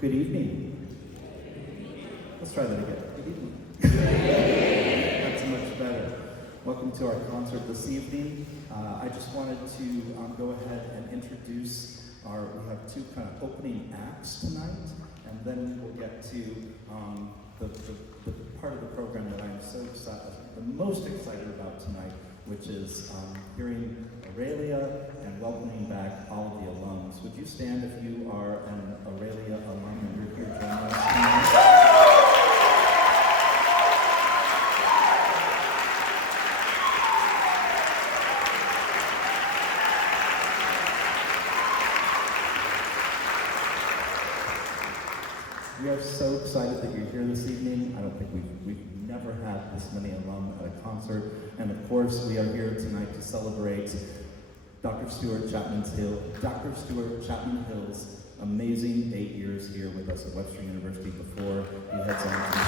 Good evening. Let's try that again. Good evening. That's much better. Welcome to our concert this evening. I just wanted to go ahead and introduce we have two kind of opening acts tonight, and then we'll get to the part of the program that I'm so excited, the most excited about tonight, which is hearing Aurelia and welcoming back all of the alums. Would you stand if you are an Aurelia alum and you're here joining us tonight? We are so excited that you're here this evening. I don't think we've never had this many alum at a concert. And of course, we are here tonight to celebrate Dr. Stuart Chapman Hill's amazing 8 years here with us at Webster University before he heads on to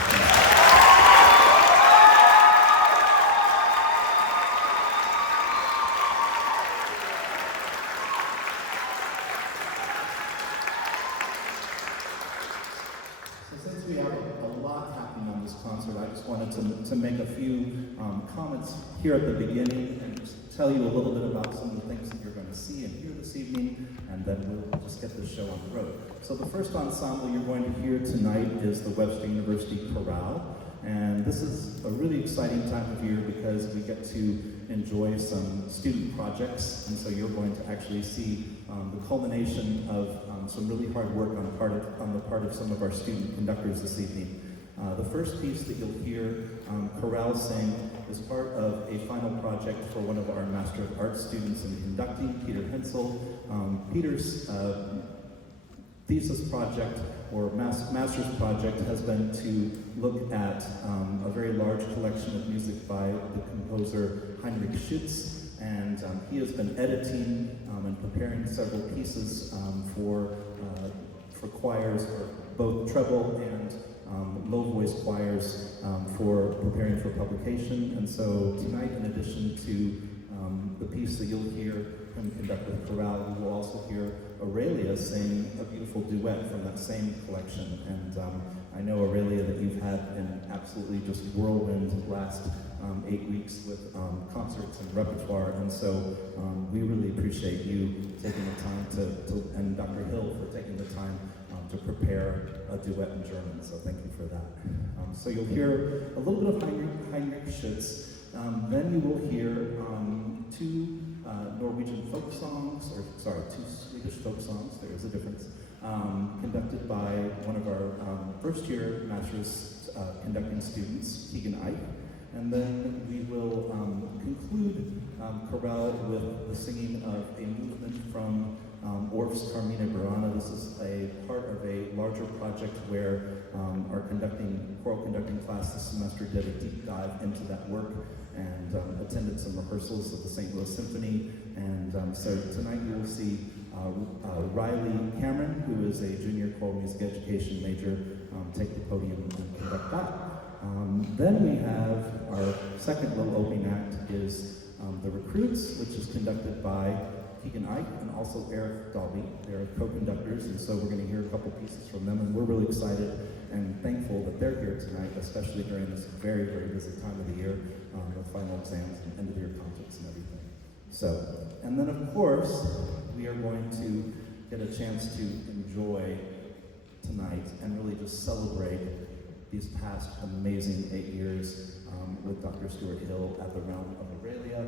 concert. I just wanted to make a few comments here at the beginning and just tell you a little bit about some of the things that you're going to see and hear this evening, and then we'll just get this show on the road. So the first ensemble you're going to hear tonight is the Webster University Chorale, and this is a really exciting time of year because we get to enjoy some student projects, and so you're going to actually see the culmination of some really hard work on the part of some of our student conductors this evening. The first piece that you'll hear chorale sing is part of a final project for one of our Master of Arts students in conducting, Peter Hensel. Peter's thesis project or master's project has been to look at a very large collection of music by the composer Heinrich Schütz, and he has been editing and preparing several pieces for choirs, for both treble and low voice choirs for preparing for publication. And so tonight, in addition to the piece that you'll hear him conduct with chorale, you will also hear Aurelia sing a beautiful duet from that same collection. And I know, Aurelia, that you've had an absolutely just whirlwind last 8 weeks with concerts and repertoire, and so we really appreciate you taking the time and Dr. Hill for taking the time to prepare a duet in German, so thank you for that. So you'll hear a little bit of Heinrich Schütz, then you will hear two Norwegian folk songs, two Swedish folk songs, there is a difference, conducted by one of our first-year master's conducting students, Keegan Ike. And then we will conclude chorale with the singing of a movement from Orff's Carmina Burana. This is a part of a larger project where our choral conducting class this semester did a deep dive into that work and attended some rehearsals of the St. Louis Symphony. And so tonight you will see Riley Cameron, who is a junior choral music education major, take the podium and conduct that. Then we have our second little opening act is The Recruits, which is conducted by Keegan Ike and also Eric Dalby. They're co-conductors, and so we're going to hear a couple pieces from them, and we're really excited and thankful that they're here tonight, especially during this very, very busy time of the year with final exams and end-of-year concerts and everything. So, and then of course, we are going to get a chance to enjoy tonight and really just celebrate these past amazing 8 years with Dr. Stuart Hill at the realm of Aurelia.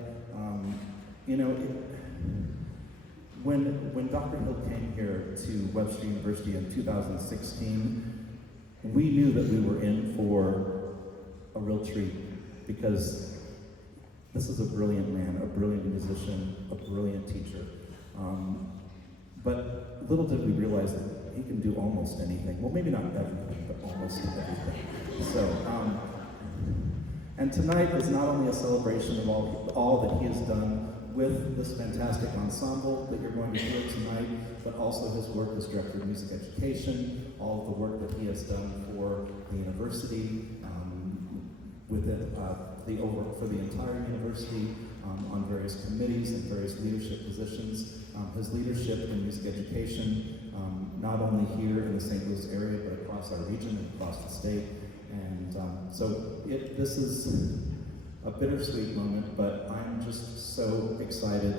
When Dr. Hill came here to Webster University in 2016, we knew that we were in for a real treat because this is a brilliant man, a brilliant musician, a brilliant teacher. But little did we realize that he can do almost anything. Well, maybe not everything, but almost everything. So, and tonight is not only a celebration of all that he has done with this fantastic ensemble that you're going to hear tonight, but also his work as director of music education, all of the work that he has done for the university, for the entire university, on various committees and various leadership positions. His leadership in music education, not only here in the St. Louis area, across our region and across the state. And this is a bittersweet moment, but I'm just so excited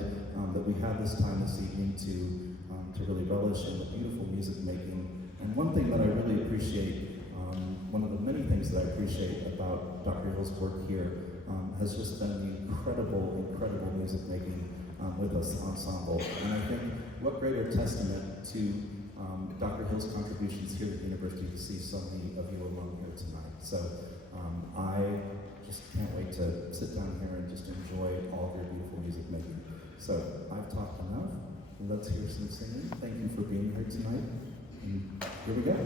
that we have this time this evening to really relish in the beautiful music making. And one thing that I really appreciate, one of the many things that I appreciate about Dr. Hill's work here has just been the incredible, incredible music making with this ensemble. And I think what greater testament to Dr. Hill's contributions here at the university to see so many of you along here tonight. So I just can't wait to sit down here and just enjoy all of your beautiful music making. So I've talked enough. Let's hear some singing. Thank you for being here tonight. And here we go.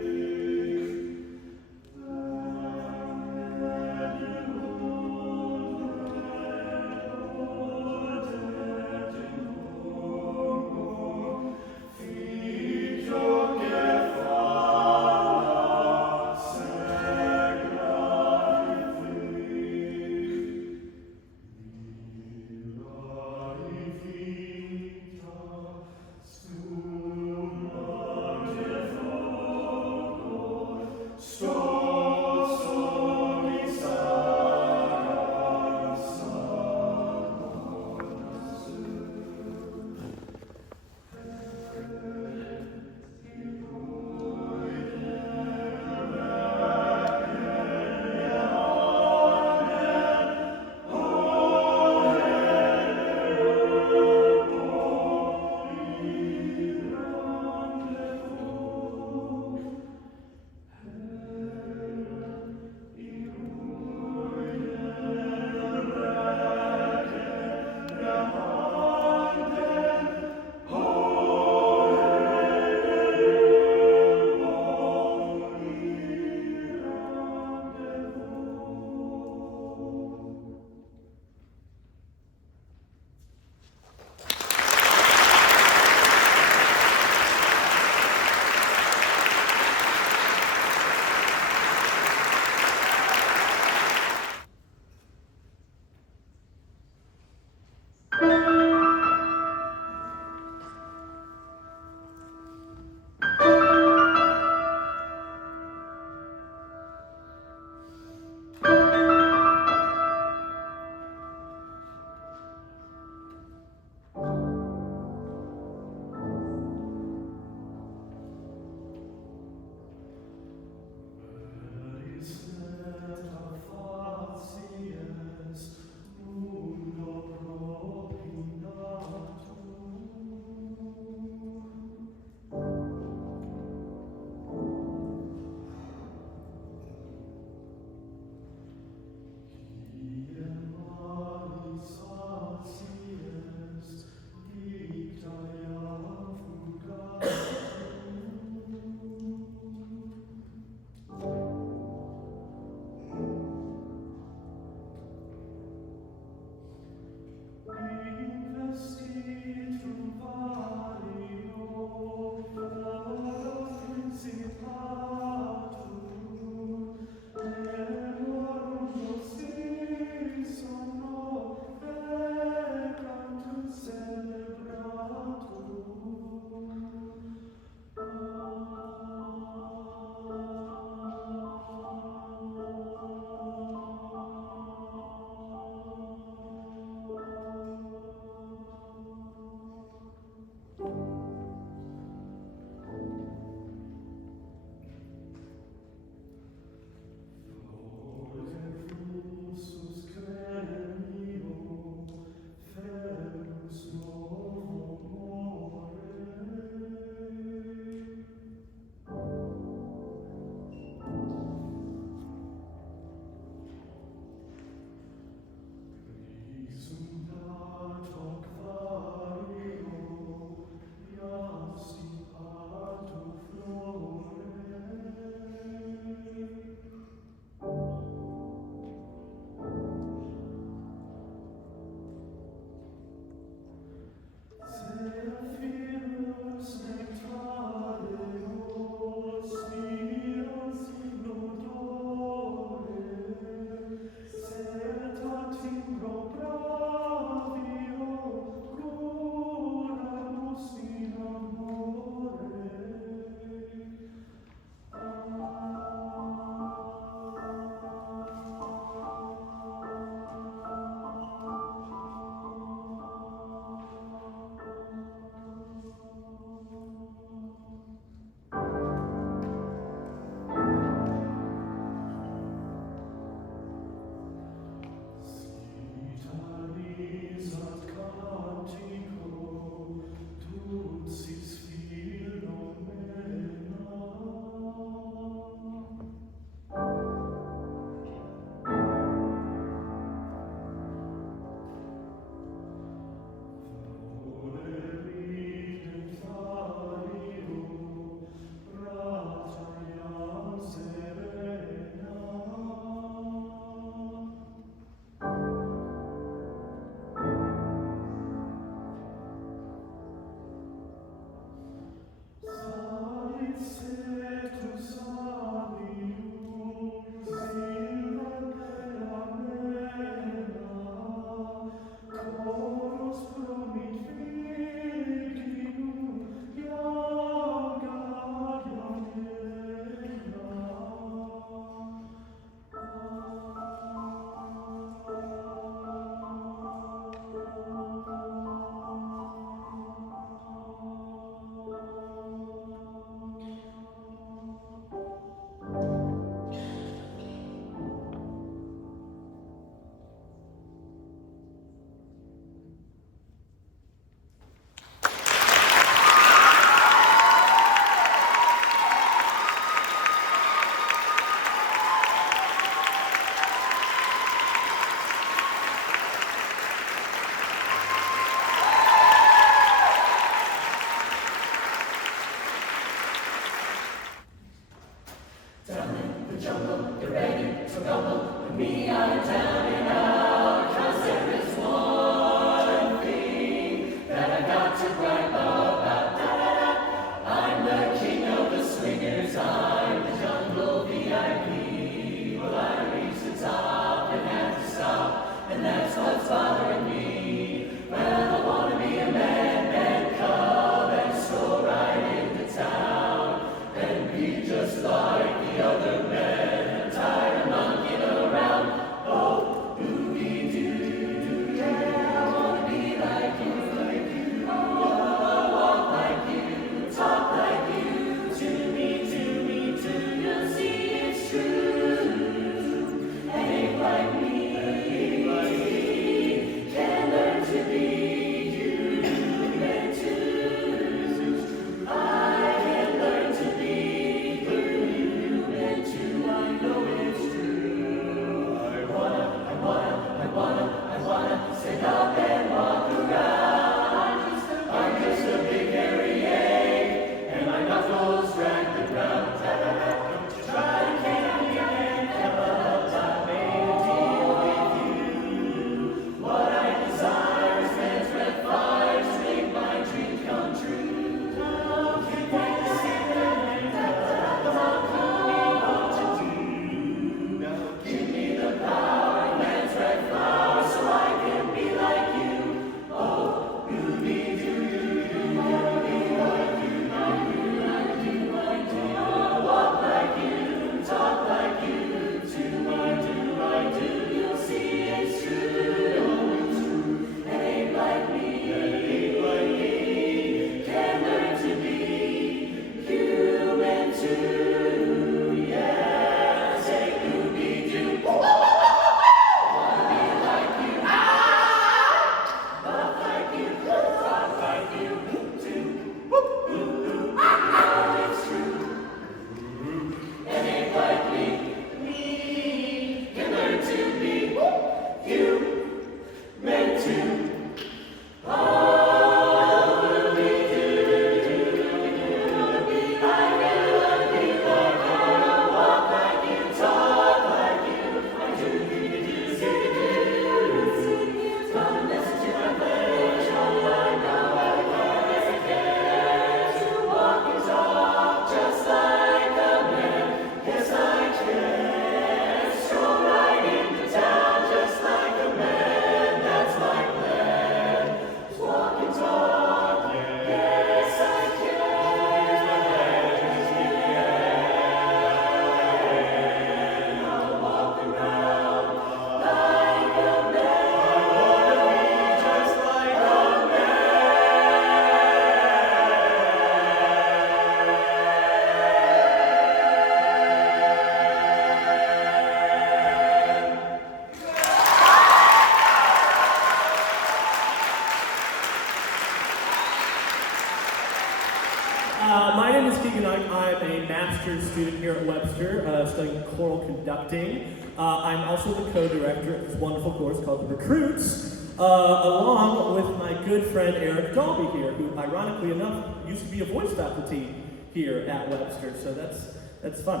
My name is Keegan. I'm a master's student here at Webster, studying choral conducting. I'm also the co-director of this wonderful course called The Recruits, along with my good friend Eric Dalby here, who, ironically enough, used to be a voice faculty here at Webster, so that's fun.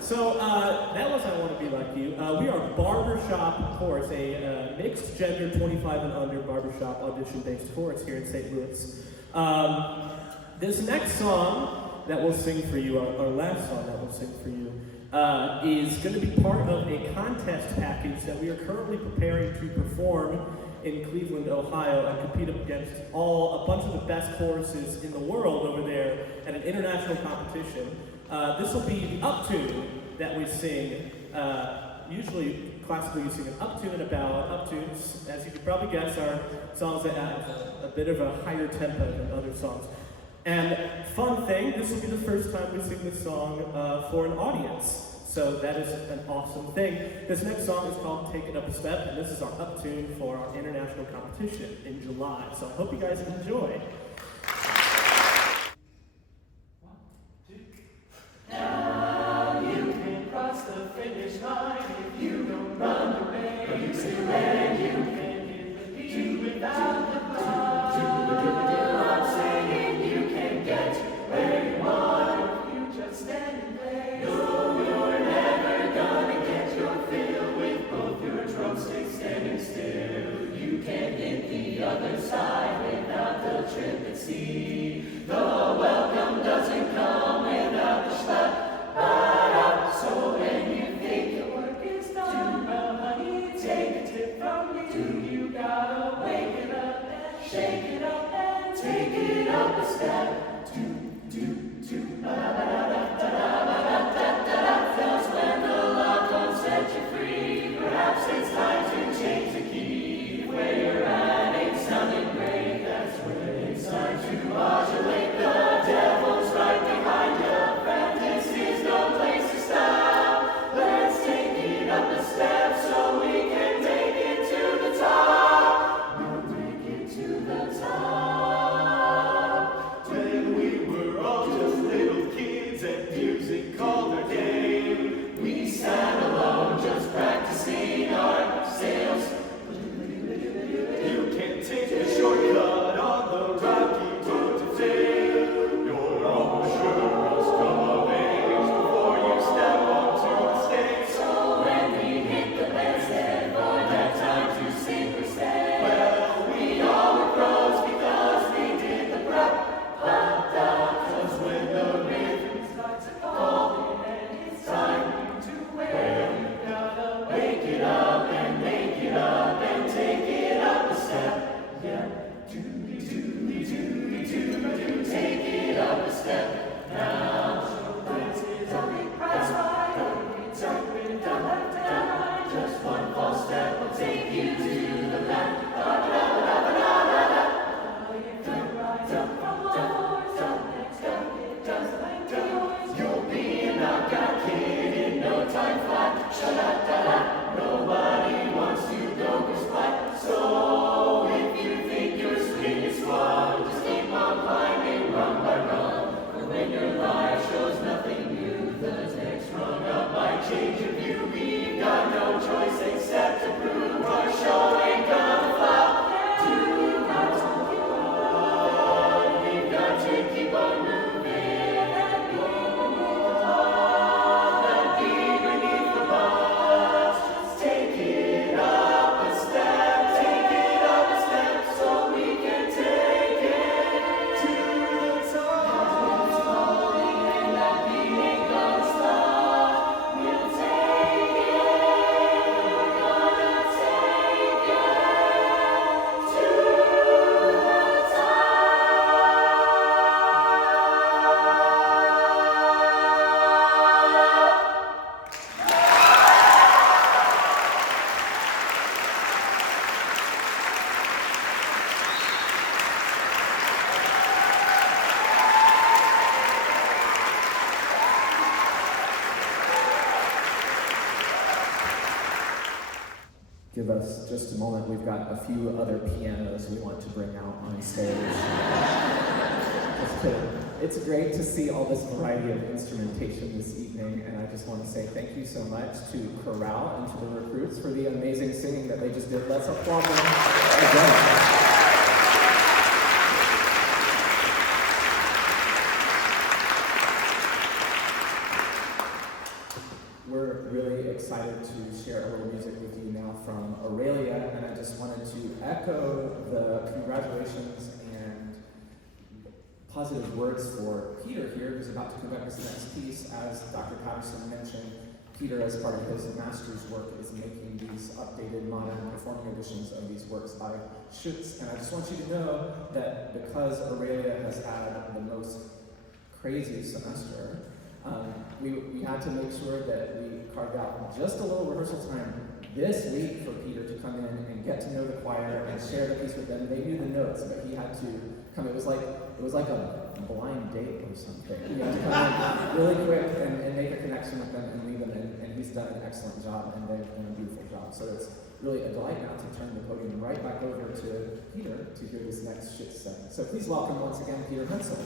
So that was I Want to Be Like You. We are Barbershop Chorus, a mixed gender 25 and under barbershop audition-based chorus here in St. Louis. This next song that we'll sing for you, our last song that we'll sing for you, is going to be part of a contest package that we are currently preparing to perform in Cleveland, Ohio, and compete up against a bunch of the best choruses in the world over there at an international competition. This will be the uptune that we sing. Usually, classically, you sing an uptune and a ballad. Uptunes, as you could probably guess, are songs that have a bit of a higher tempo than other songs. And fun thing, this will be the first time we sing this song for an audience. So that is an awesome thing. This next song is called Take It Up a Step, and this is our uptune for our international competition in July. So I hope you guys enjoy. Now you can cross the finish line if you don't run the race. And you can hit the beat without the clock. I'm saying you can get where you want if you just stand and play. No, you're never gonna get give us just a moment. We've got a few other pianos we want to bring out on stage. Just kidding. It's great to see all this variety of instrumentation this evening, and I just want to say thank you so much to Chorale and to the recruits for the amazing singing that they just did. Let's applaud them again. We're really excited to share a little music with you now from Aurelia, and I just wanted to echo the congratulations and positive words for Peter here, who's about to conduct this next piece. As Dr. Patterson mentioned, Peter, as part of his master's work, is making these updated, modern performing editions of these works by Schütz. And I just want you to know that because Aurelia has had the most crazy semester, we had to make sure that we carved out just a little rehearsal time this week for Peter to come in and get to know the choir and share the piece with them. They knew the notes, but he had to come. It was like a blind date or something. He had to come in really quick and make a connection with them and leave them, and he's done an excellent job, and they've done a beautiful job. So it's really a delight now to turn the podium right back over to Peter to hear this next Schütz segment. So please welcome once again Peter Hensel.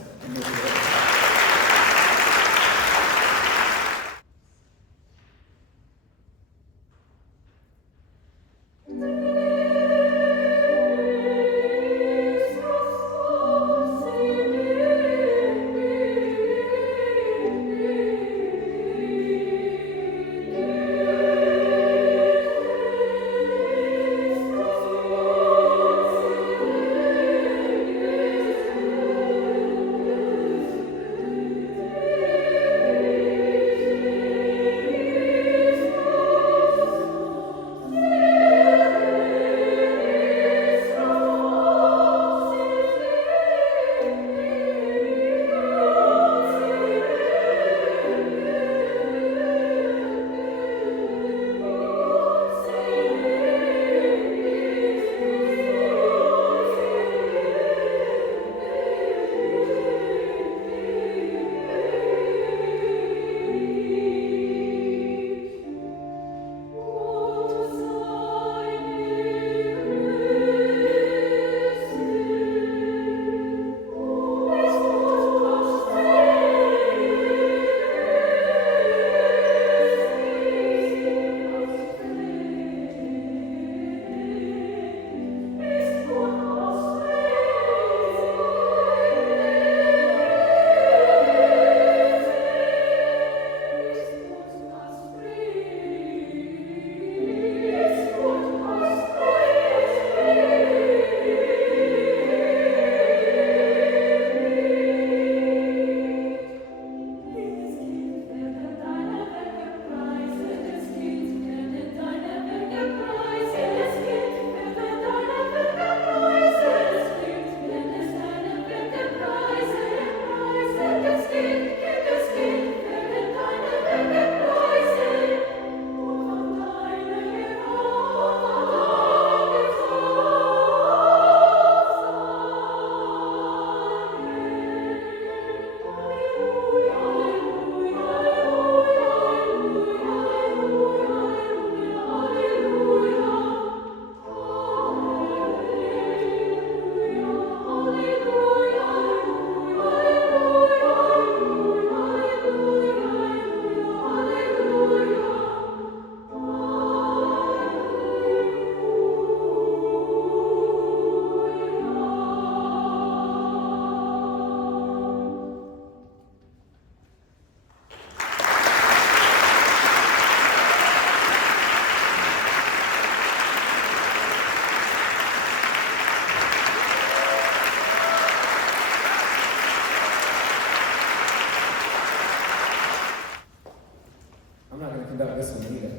This one either.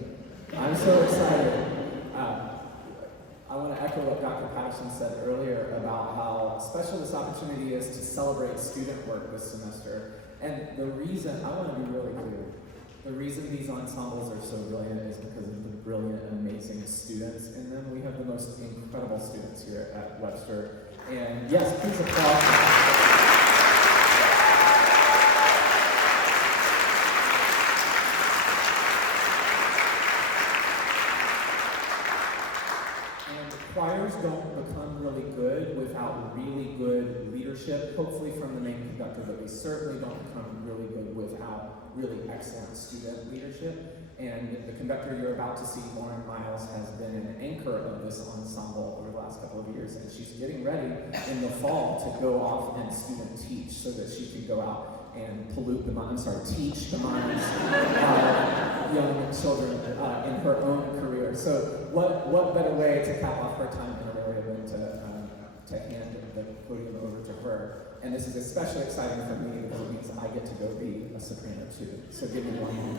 I'm so excited. I want to echo what Dr. Patterson said earlier about how special this opportunity is to celebrate student work this semester. And the reason, I want to be really clear, the reason these ensembles are so brilliant is because of the brilliant, amazing students in them. We have the most incredible students here at Webster. And yes, please applaud. don't become really good without really good leadership, hopefully from the main conductor, but we certainly don't become really good without really excellent student leadership. And the conductor you're about to see, Lauren Miles, has been an anchor of this ensemble over the last couple of years, and she's getting ready in the fall to go off and student teach so that she can go out and teach the minds of young children in her own career. So what better way to cap off her time in Aurelia than to hand the podium over to her. And this is especially exciting for me because it means I get to go be a soprano too. So give me one moment.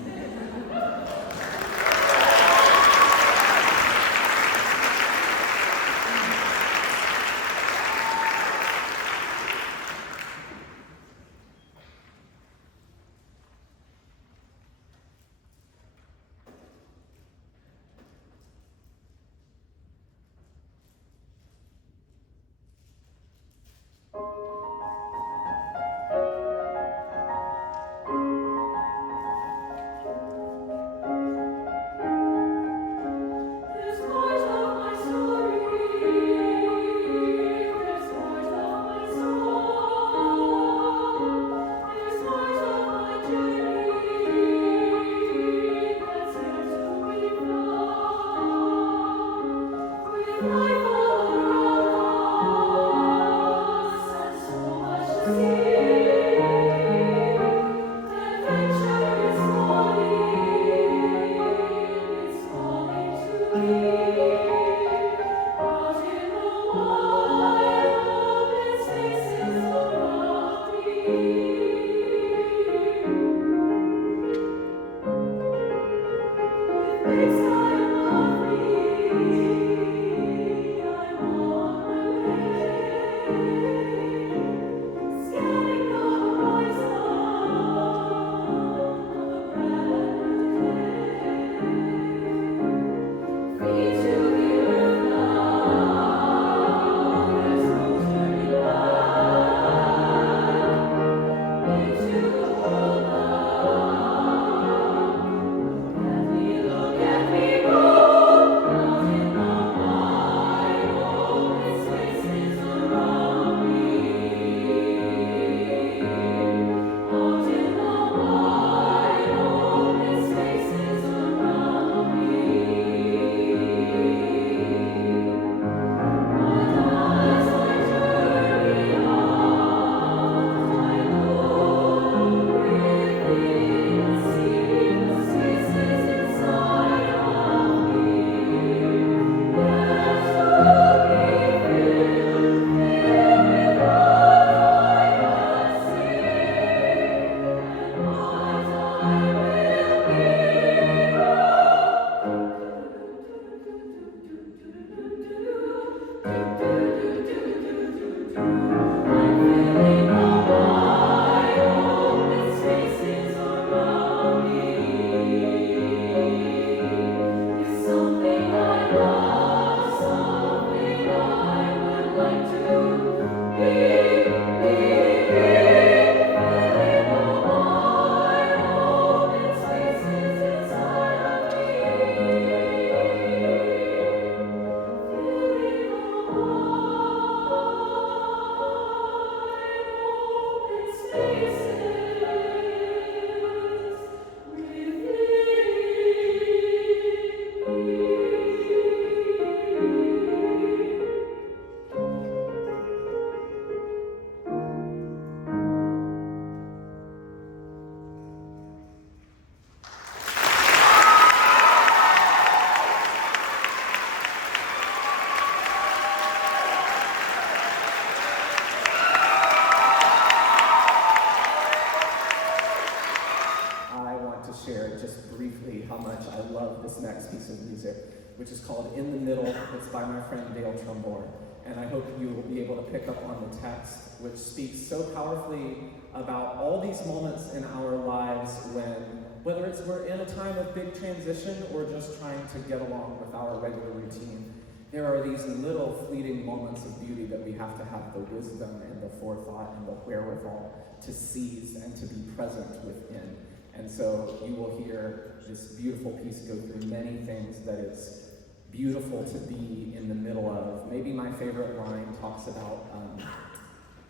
Which is called In the Middle. It's by my friend Dale Trumbore. And I hope you will be able to pick up on the text, which speaks so powerfully about all these moments in our lives when, whether it's we're in a time of big transition or just trying to get along with our regular routine, there are these little fleeting moments of beauty that we have to have the wisdom and the forethought and the wherewithal to seize and to be present within. And so you will hear this beautiful piece go through many things that is beautiful to be in the middle of. Maybe my favorite line talks about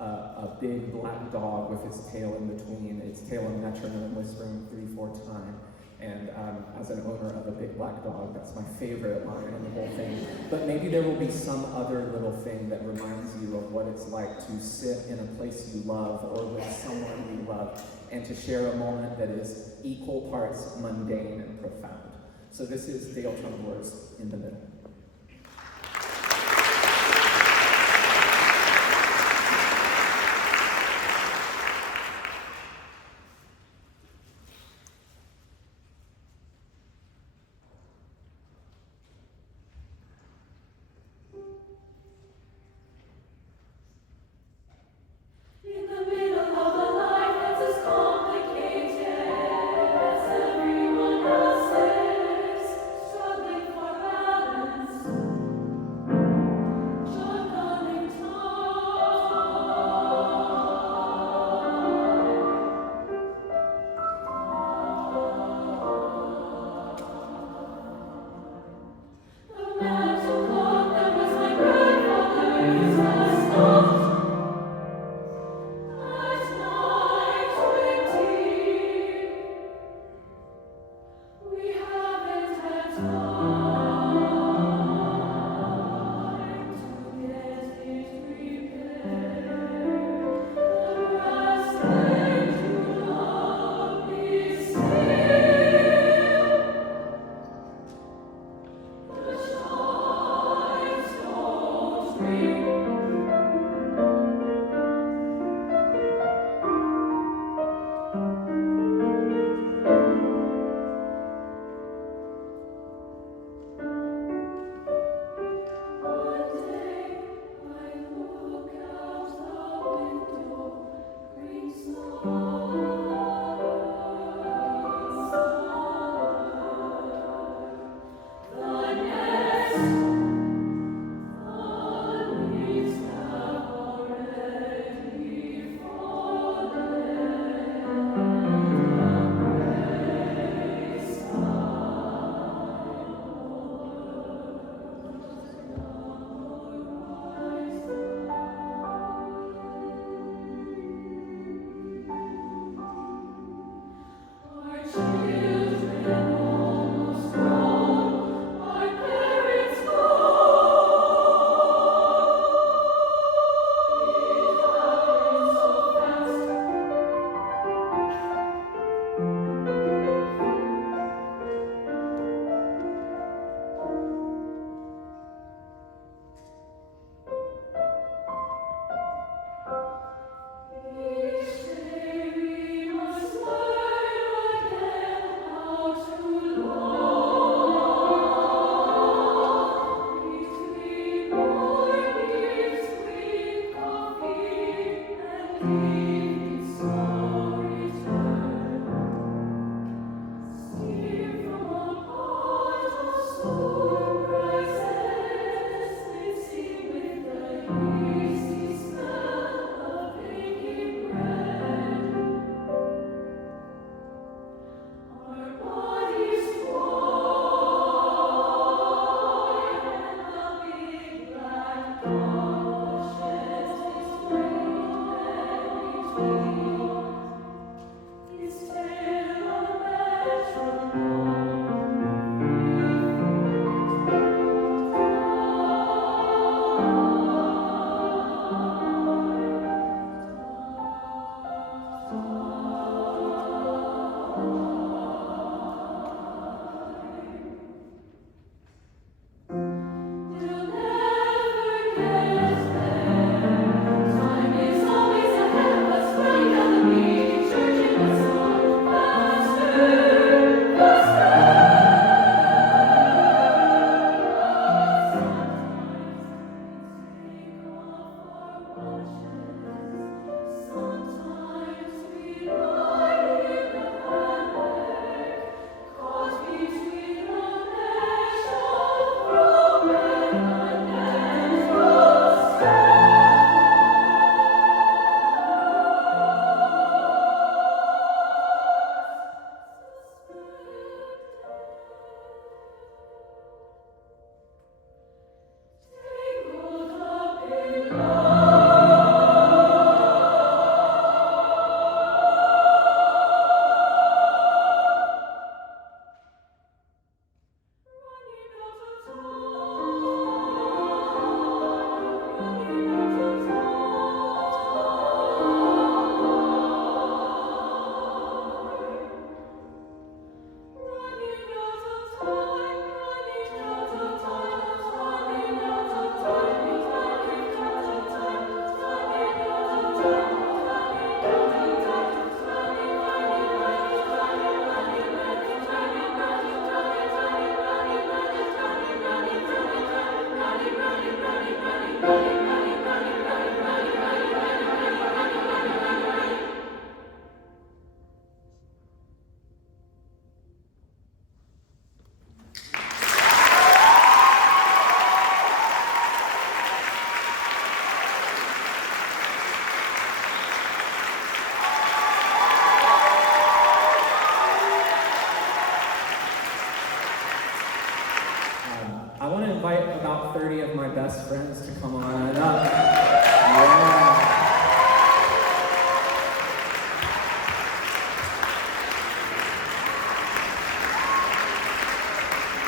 a big black dog with its tail in between, its tail and metronome whispering 3-4 times. And as an owner of a big black dog, that's my favorite line in the whole thing. But maybe there will be some other little thing that reminds you of what it's like to sit in a place you love or with someone you love and to share a moment that is equal parts mundane and profound. So this is Dale Trumbull's In the Middle. In the middle of a life that's as complicated as everyone else's, struggling for balance, juggling the magic clock that was my grandfather's has stopped. At 9:20, we haven't had time to get it repaired. The brass pendulum is still. The chimes don't ring. One day I look out the window, green summer. The next, the leaves have already fallen. Our children almost grown, our parents gone. It happened so fast. Each day we must learn again how to love. Between mornings, sweet coffee and evening slow return. Steam from a pot of storm rises, mixing with the yeasty smell of baking bread. Our bodies warm, and the big black dog sheds his gray between his tail on the We'll never get there. Time is always ahead of us, running down the beach, church in the sun, faster, faster. best friends to come on up. Yeah.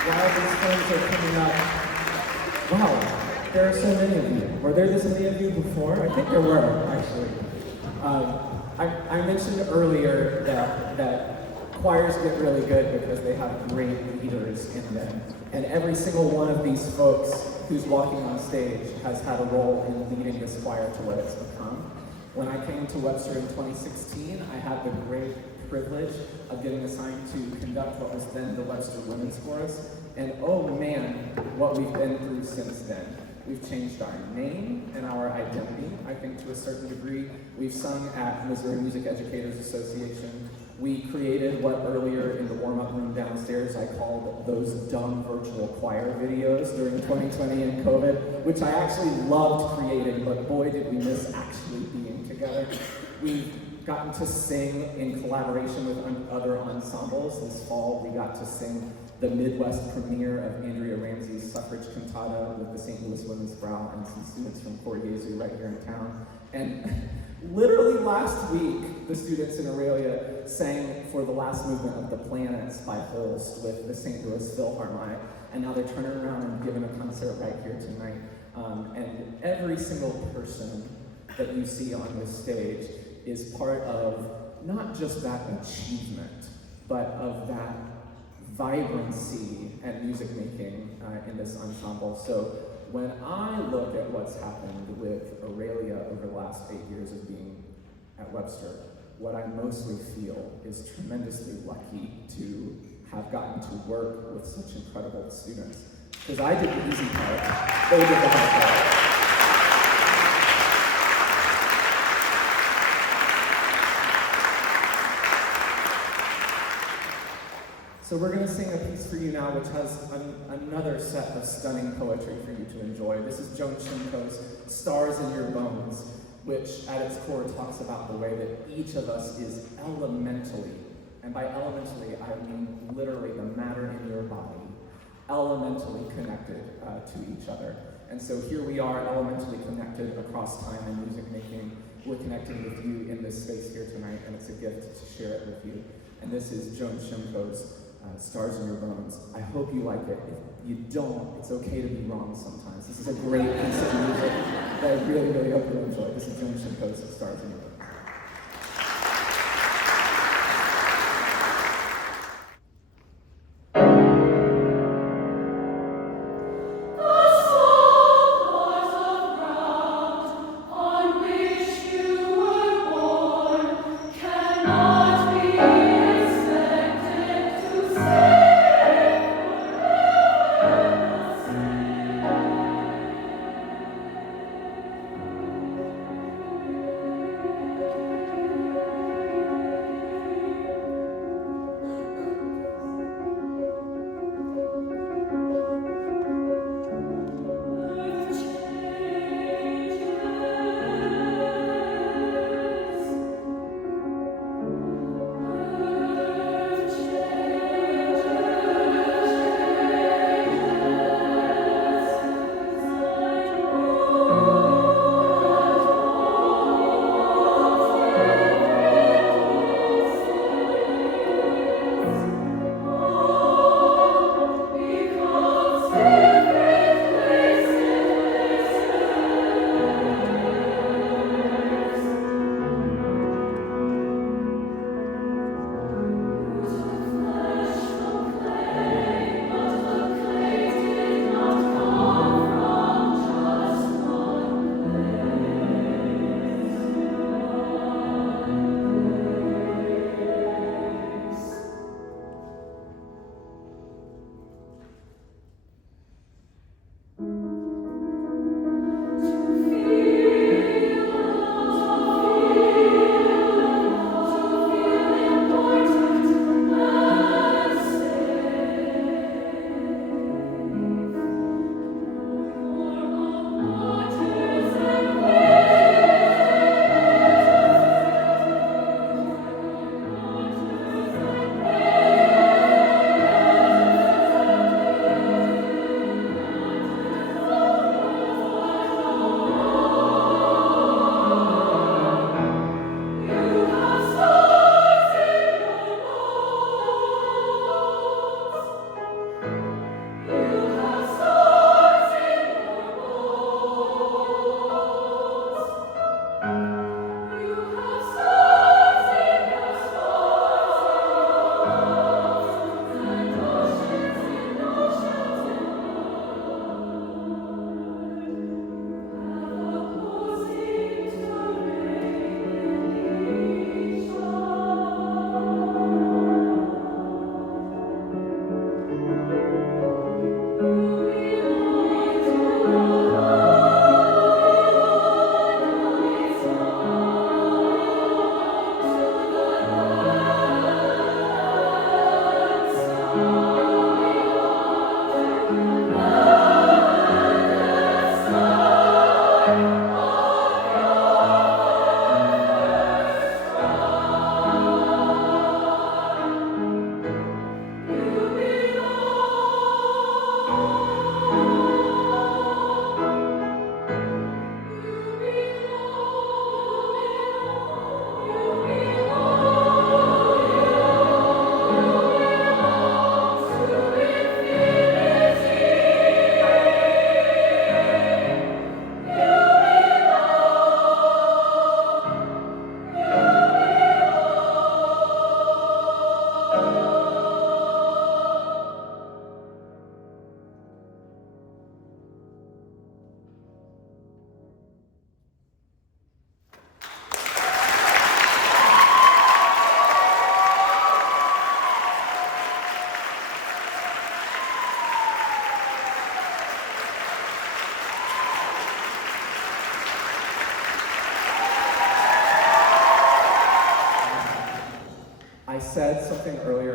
While these friends are coming up, wow, there are so many of you. Were there this many of you before? I think there were, actually. I mentioned earlier that choirs get really good because they have great leaders in them. And every single one of these folks who's walking on stage has had a role in leading this choir to what it's become. When I came to Webster in 2016, I had the great privilege of getting assigned to conduct what was then the Webster Women's Chorus. And oh man, what we've been through since then. We've changed our name and our identity, I think, to a certain degree. We've sung at Missouri Music Educators Association. We created what earlier in the warm-up room downstairs I called those dumb virtual choir videos during 2020 and COVID, which I actually loved creating, but boy did we miss actually being together. We've gotten to sing in collaboration with other ensembles. This fall we got to sing the Midwest premiere of Andrea Ramsey's suffrage cantata with the St. Louis Women's Chorale and some students from Coriezu right here in town. And literally last week, the students in Aurelia sang for the last movement of The Planets by Holst with the St. Louis Philharmonic, and now they're turning around and giving a concert right here tonight. And every single person that you see on this stage is part of not just that achievement, but of that vibrancy and music making in this ensemble. So when I look at what's happened with Aurelia over the last 8 years of being at Webster, what I mostly feel is tremendously lucky to have gotten to work with such incredible students. Because I did the easy part, they did the hard part. So we're going to sing a piece for you now which has another set of stunning poetry for you to enjoy. This is Joan Chimko's Stars in Your Bones, which at its core talks about the way that each of us is elementally, and by elementally I mean literally the matter in your body, elementally connected to each other. And so here we are, elementally connected across time and music making. We're connecting with you in this space here tonight, and it's a gift to share it with you. And this is Joan Chimko's Stars in Your Bones. I hope you like it. If you don't, it's okay to be wrong sometimes. This is a great piece of music that I really, really hope you enjoy. This is Joan Chimko's Stars in Your Bones.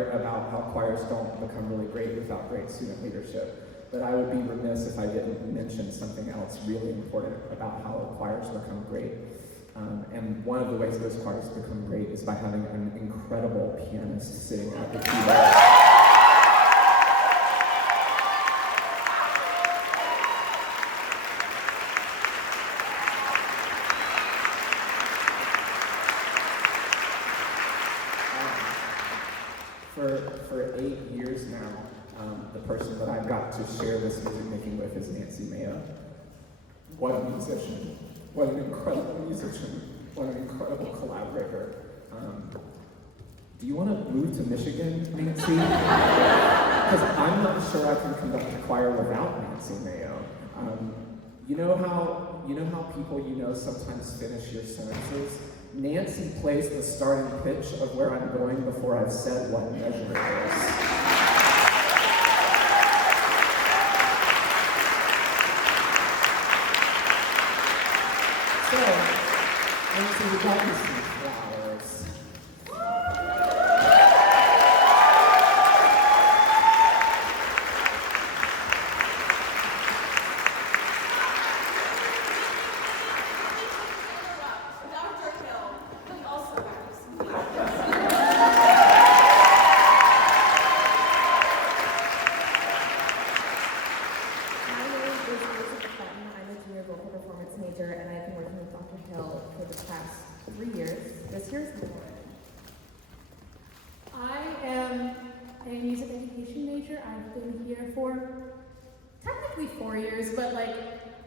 heard about how choirs don't become really great without great student leadership. But I would be remiss if I didn't mention something else really important about how choirs become great. And one of the ways those choirs become great is by having an incredible pianist sitting at the keyboard. For 8 years now, the person that I've got to share this music making with is Nancy Mayo. What a musician. What an incredible musician. What an incredible collaborator. Do you want to move to Michigan, Nancy? Because I'm not sure I can conduct a choir without Nancy Mayo. You know how people sometimes finish your sentences? Nancy plays the starting pitch of where I'm going before I've said what measure it is. So, Nancy, we got you some flowers. And I've been working with Dr. Hill for the past 3 years. This year's the one. I am a music education major. I've been here for technically 4 years, but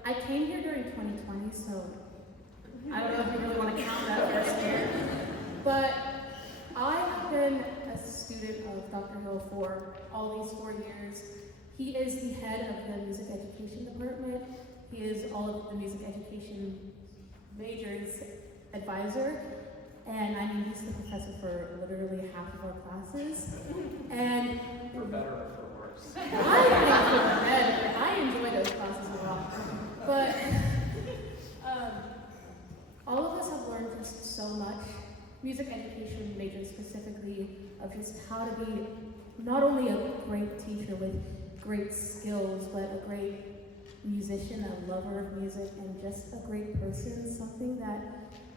I came here during 2020, so I don't know if you really want to count that first year. But I have been a student of Dr. Hill for all these 4 years. He is the head of the music education department. He is all of the music education majors advisor, and he's the professor for literally half of our classes. And For better or for worse. I think for better. I enjoy those classes a lot. But all of us have learned just so much, music education majors specifically, of just how to be not only a great teacher with great skills, but a great musician, a lover of music, and just a great person. Something that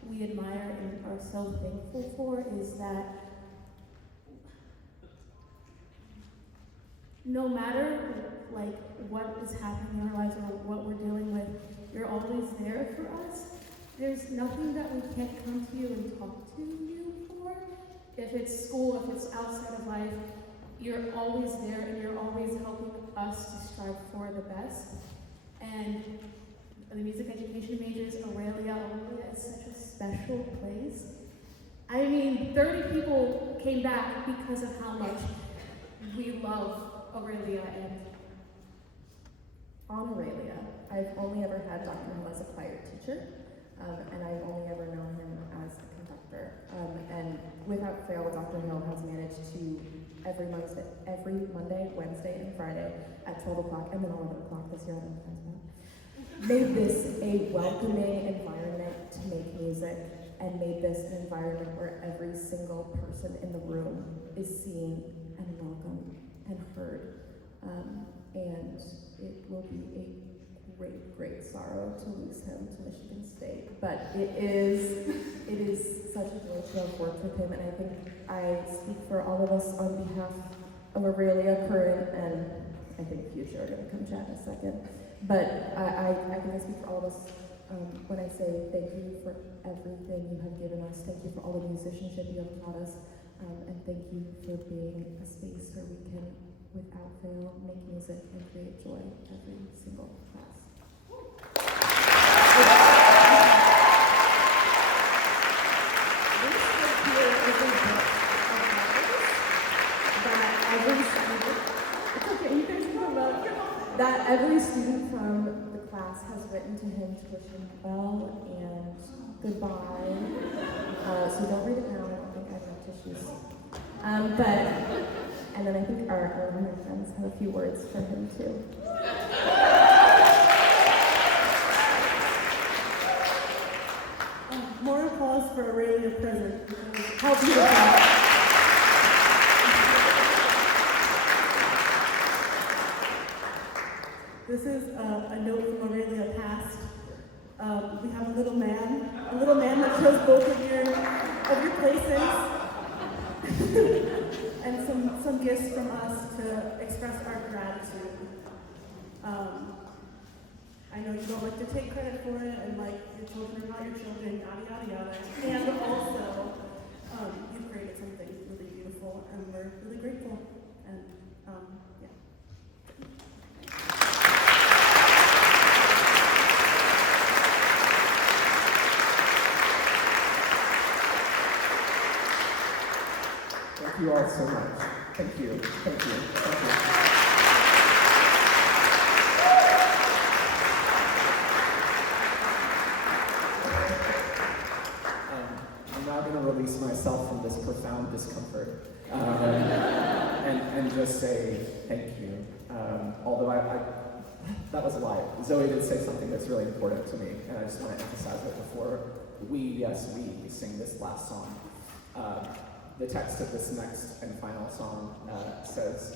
we admire and are so thankful for is that no matter what is happening in our lives or what we're dealing with, you're always there for us. There's nothing that we can't come to you and talk to you for. If it's school, if it's outside of life, you're always there and you're always helping us to strive for the best. And the music education majors, Aurelia is such a special place. 30 people came back because of how much we love Aurelia. And on Aurelia, I've only ever had Dr. Hill as a choir teacher, and I've only ever known him as a conductor. And without fail, Dr. Hill has managed to every Monday, Wednesday, and Friday at 12 o'clock, and then 11 o'clock this year, made this a welcoming environment to make music, and made this an environment where every single person in the room is seen and welcomed and heard. And it will be a great, great sorrow to lose him to Michigan State. But it is such a joy to have worked with him, and I think I speak for all of us on behalf of Aurelia, current, and I think future are going to come chat in a second. But I think I speak for all of us when I say thank you for everything you have given us. Thank you for all the musicianship you have taught us. And thank you for being a space where we can, without fail, make music and create joy every single class. This book here is a book that every student from the class has written to him to wish him well and goodbye. So don't read it now. I don't think I have enough tissues. And then I think our friends have a few words for him too. More applause for Aurelia present. How beautiful. This is a note from Aurelia past. We have a little man that shows both of your places, and some gifts from us to express our gratitude. I know you don't like to take credit for it, and like your children are not your children, yada yada yada. And also, you've created something really beautiful, and we're really grateful. And yeah. Thank you all so much. Thank you. Thank you. Thank you. I'm now going to release myself from this profound discomfort and just say thank you. Although that was a lie. Zoe did say something that's really important to me, and I just want to emphasize it before we sing this last song. The text of this next and final song says,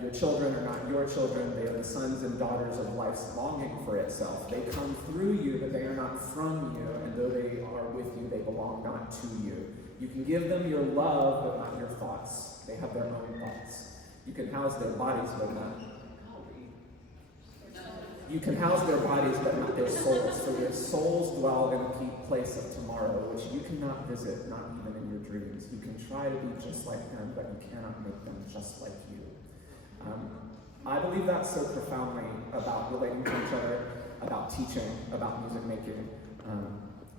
your children are not your children, they are the sons and daughters of life's longing for itself. They come through you, but they are not from you, and though they are with you, they belong not to you. You can give them your love, but not your thoughts. They have their own thoughts. You can house their bodies, but not their souls, for their souls dwell in the place of tomorrow, which you cannot visit, not even in your dreams. You can try to be just like them, but you cannot make them just like you. I believe that so profoundly about relating to each other, about teaching, about music making.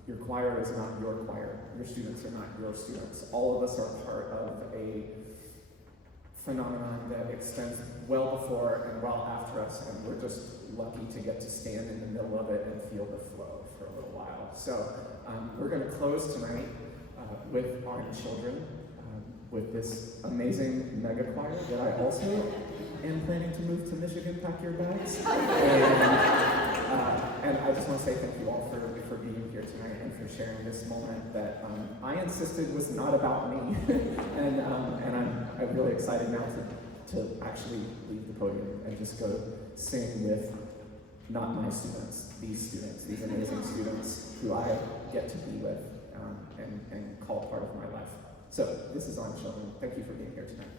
Your choir is not your choir. Your students are not your students. All of us are part of a phenomenon that extends well before and well after us, and we're just lucky to get to stand in the middle of it and feel the flow for a little while. So we're going to close tonight with our children, with this amazing mega choir that I also am planning to move to Michigan, pack your bags. And I just want to say thank you all for being here tonight and for sharing this moment that I insisted was not about me. and I'm really excited now to actually leave the podium and just go sing with not my students, these amazing students who I get to be with and call part of my life. So this is on children. Thank you for being here tonight.